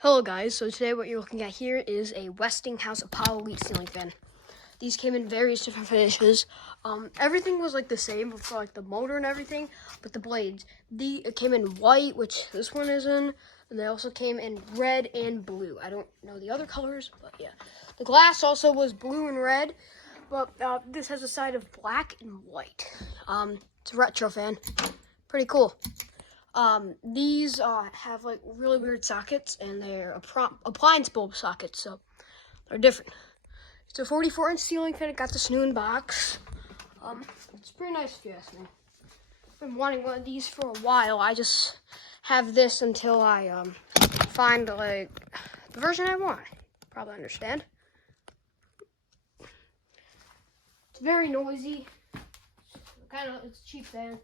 Hello guys, so today what you're looking at here is a Westinghouse Apollo Elite ceiling fan. These came in various different finishes. Everything was like the same for like the motor and everything, but the blades. It came in white, which this one is in, and they also came in red and blue. I don't know the other colors, but yeah. The glass also was blue and red, but this has a side of black and white. It's a retro fan. Pretty cool. These have like really weird sockets, and they're appliance bulb sockets, so they're different. It's a 44-inch ceiling fan. It got this new in box. It's pretty nice if you ask me. I've been wanting one of these for a while. I just have this until I find like the version I want. Probably understand. It's very noisy. It's a cheap fan.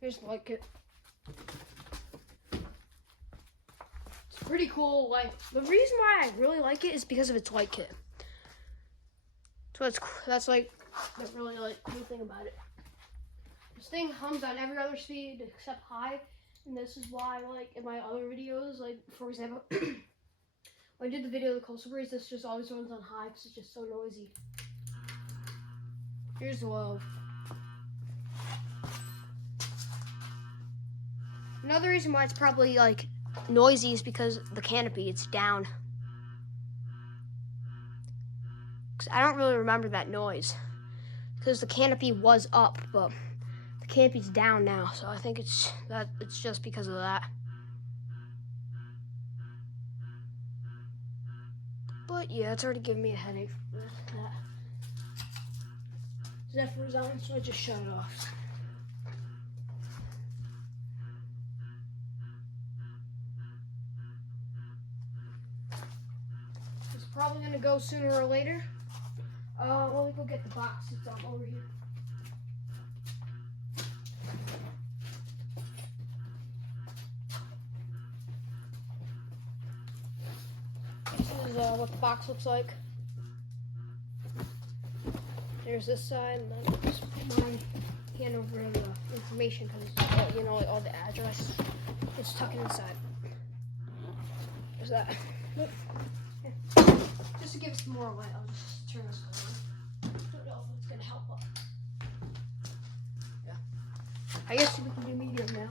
Here's the light kit. It's pretty cool. Like, the reason why I really like it is because of its light kit. So that's like the really like cool thing about it. This thing hums on every other speed except high, and this is why like in my other videos, like for example, when I did the video of the coastal breeze, this just always runs on high because it's just so noisy. Here's the low. Another reason why it's probably like noisy is because the canopy, it's down. Because I don't really remember that noise. Because the canopy was up, but the canopy's down now, so I think it's just because of that. But yeah, it's already giving me a headache for that. Zephyr's on, so I just shut it off. It's probably gonna go sooner or later. Let me go get the box. It's over here. This is what the box looks like. There's this side, and then just put my hand over the information because you know, like all the address. Just tuck it inside. There's that. Just to give it some more light, I'll just turn this on. Don't know if it's gonna help. Yeah. I guess we can do medium now.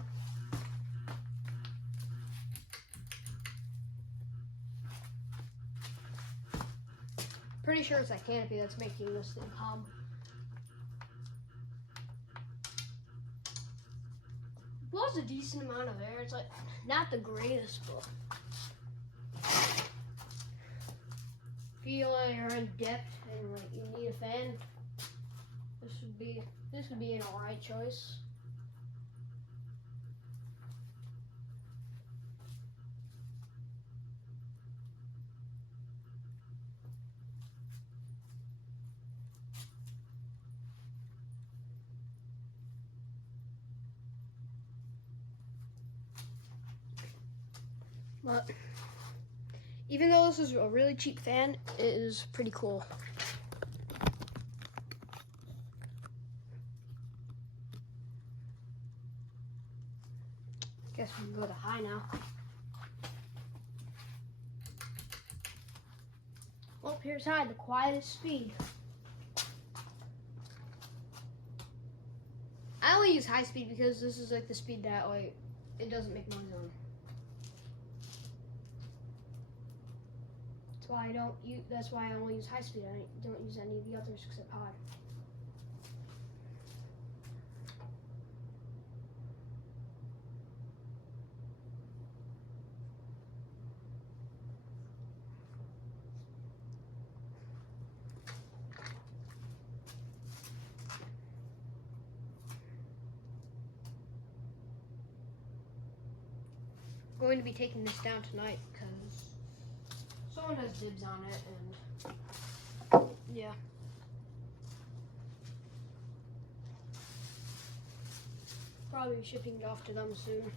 Pretty sure it's that canopy that's making this thing hum. Blows a decent amount of air. It's like not the greatest, but feel like you're in depth and like you need a fan, this would be an alright choice. But even though this is a really cheap fan, it is pretty cool. Guess we can go to high now. Oh, here's high, the quietest speed. I only use high speed because this is like the speed that like it doesn't make noise on. That's why I only use high speed. I don't use any of the others except high. I'm going to be taking this down tonight because someone has dibs on it, and yeah. Probably shipping it off to them soon.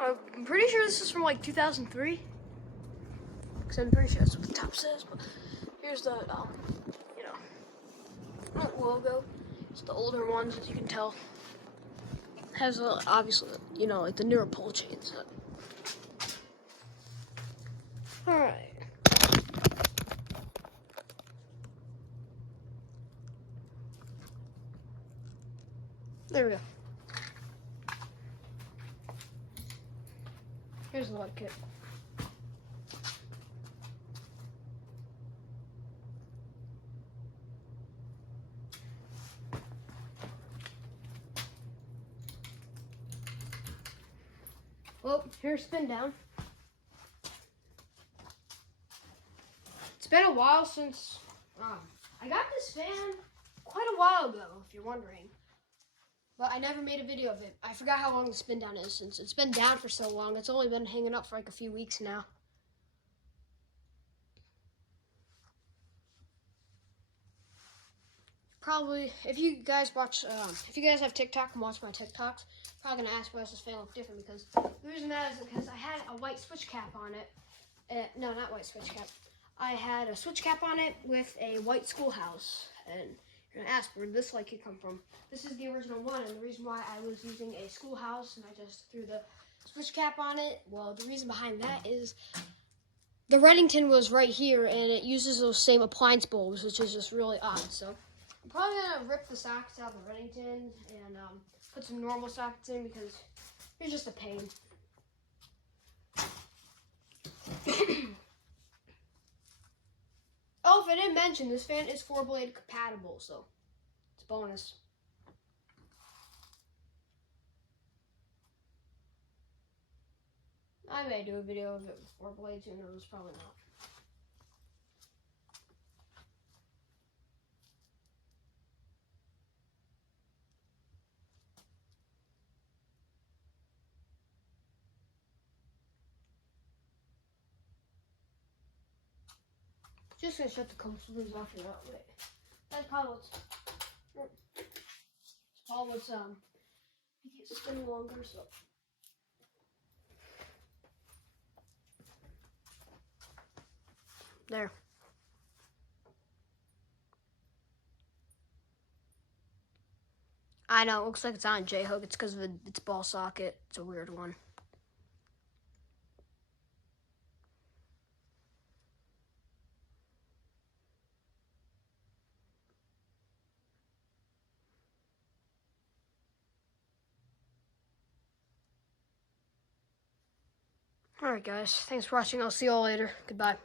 I'm pretty sure this is from like 2003. Because I'm pretty sure that's what the top says. But here's the logo. It's the older ones, as you can tell. Has obviously, you know, like the newer pull chains. All right. There we go. Here's the light kit. Well, here's spin down. It's been a while since I got this fan quite a while ago, if you're wondering. But I never made a video of it. I forgot how long the spin down is since it's been down for so long. It's only been hanging up for like a few weeks now. Probably, if you guys have TikTok and watch my TikToks, probably gonna ask why does this fan look different, because the reason that is because I had a white switch cap on it. No, not white switch cap. I had a switch cap on it with a white schoolhouse, and you're gonna ask where this light could come from. This is the original one, and the reason why I was using a schoolhouse and I just threw the switch cap on it, well, the reason behind that is the Remington was right here, and it uses those same appliance bulbs, which is just really odd. So I'm probably gonna rip the sockets out of the Remington and put some normal sockets in, because they're just a pain. Oh, if I didn't mention, this fan is 4-blade compatible, so it's a bonus. I may do a video of it with 4 blades, who knows, probably not. Just gonna shut the couplers off here. Wait. That's probably what's make it spin longer, so. There. I know, it looks like it's on a J-hook. It's because of its ball socket. It's a weird one. Alright guys, thanks for watching. I'll see you all later. Goodbye.